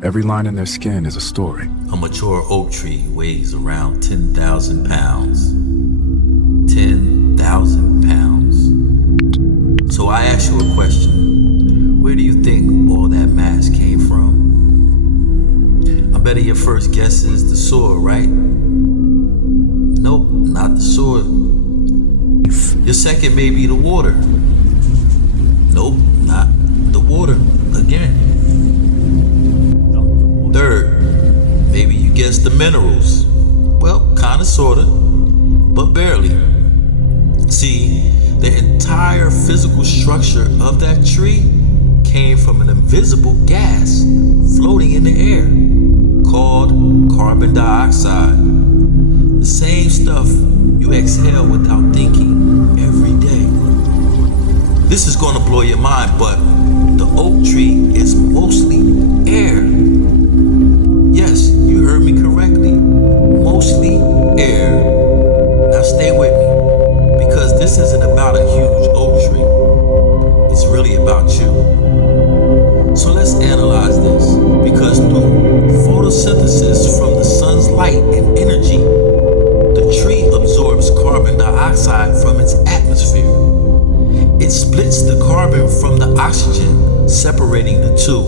Every line in their skin is a story. A mature oak tree weighs around 10,000 pounds. 10,000 pounds. So I ask you a question. Where do you think all that mass came from? I bet your first guess is the soil, right? Nope, not the soil. Your second may be the water. Nope, not the water again. Third, maybe you guessed the minerals. Well, kinda, sorta, but barely. See, the entire physical structure of that tree came from an invisible gas floating in the air called carbon dioxide. The same stuff you exhale without thinking every day. This is gonna blow your mind, but the oak tree is mostly air. Yes, you heard me correctly. Mostly air. Now stay with me, because this isn't about a huge oak tree. It's really about you. So let's analyze this, because through photosynthesis from the sun's light and energy, the tree absorbs carbon dioxide from its atmosphere. It splits the carbon from the oxygen, separating the two.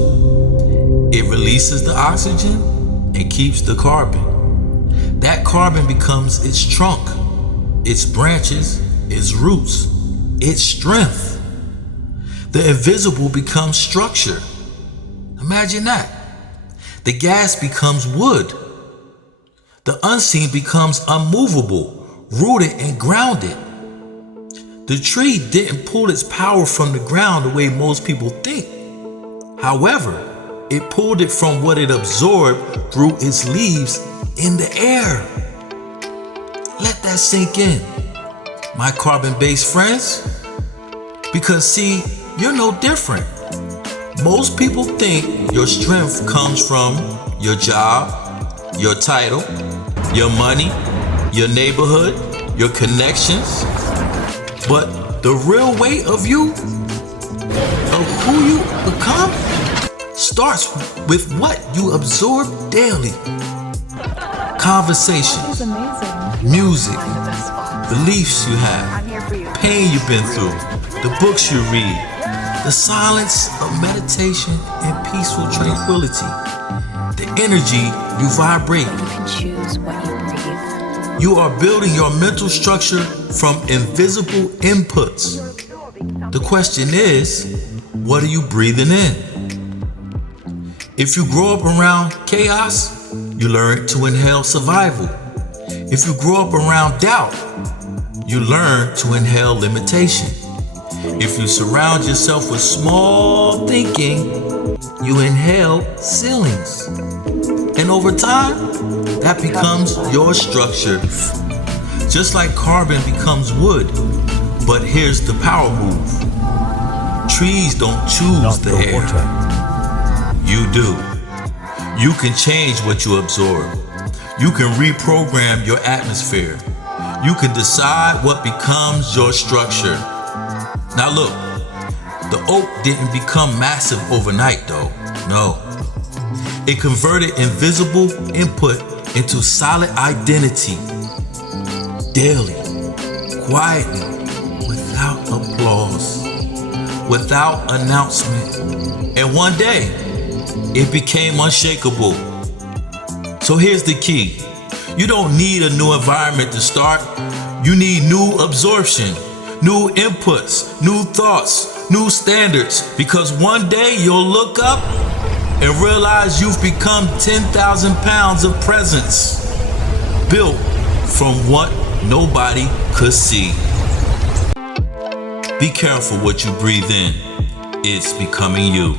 It releases the oxygen and keeps the carbon. That carbon becomes its trunk, its branches, its roots, its strength. The invisible becomes structure. Imagine that. The gas becomes wood. The unseen becomes unmovable, rooted and grounded. The tree didn't pull its power from the ground the way most people think. However, it pulled it from what it absorbed through its leaves in the air. Let that sink in, my carbon-based friends. Because see, you're no different. Most people think your strength comes from your job, your title, your money, your neighborhood, your connections. But the real weight of you, of who you become, starts with what you absorb daily. Conversations, music, beliefs you have, pain you've been through, the books you read, the silence of meditation and peaceful tranquility, the energy you vibrate. You can choose what you breathe. You are building your mental structure from invisible inputs. The question is, what are you breathing in? If you grow up around chaos, you learn to inhale survival. If you grow up around doubt, you learn to inhale limitation. If you surround yourself with small thinking, you inhale ceilings. And over time, that becomes your structure. Just like carbon becomes wood, but here's the power move. Trees don't choose the air. You do. You can change what you absorb. You can reprogram your atmosphere. You can decide what becomes your structure. Now look, the oak didn't become massive overnight though. No. It converted invisible input into solid identity. Daily, quietly, without applause, without announcement. And one day, it became unshakable. So here's the key. You don't need a new environment to start. You need new absorption, new inputs, new thoughts, new standards. Because one day you'll look up and realize you've become 10,000 pounds of presence, built from what nobody could see. Be careful what you breathe in. It's becoming you.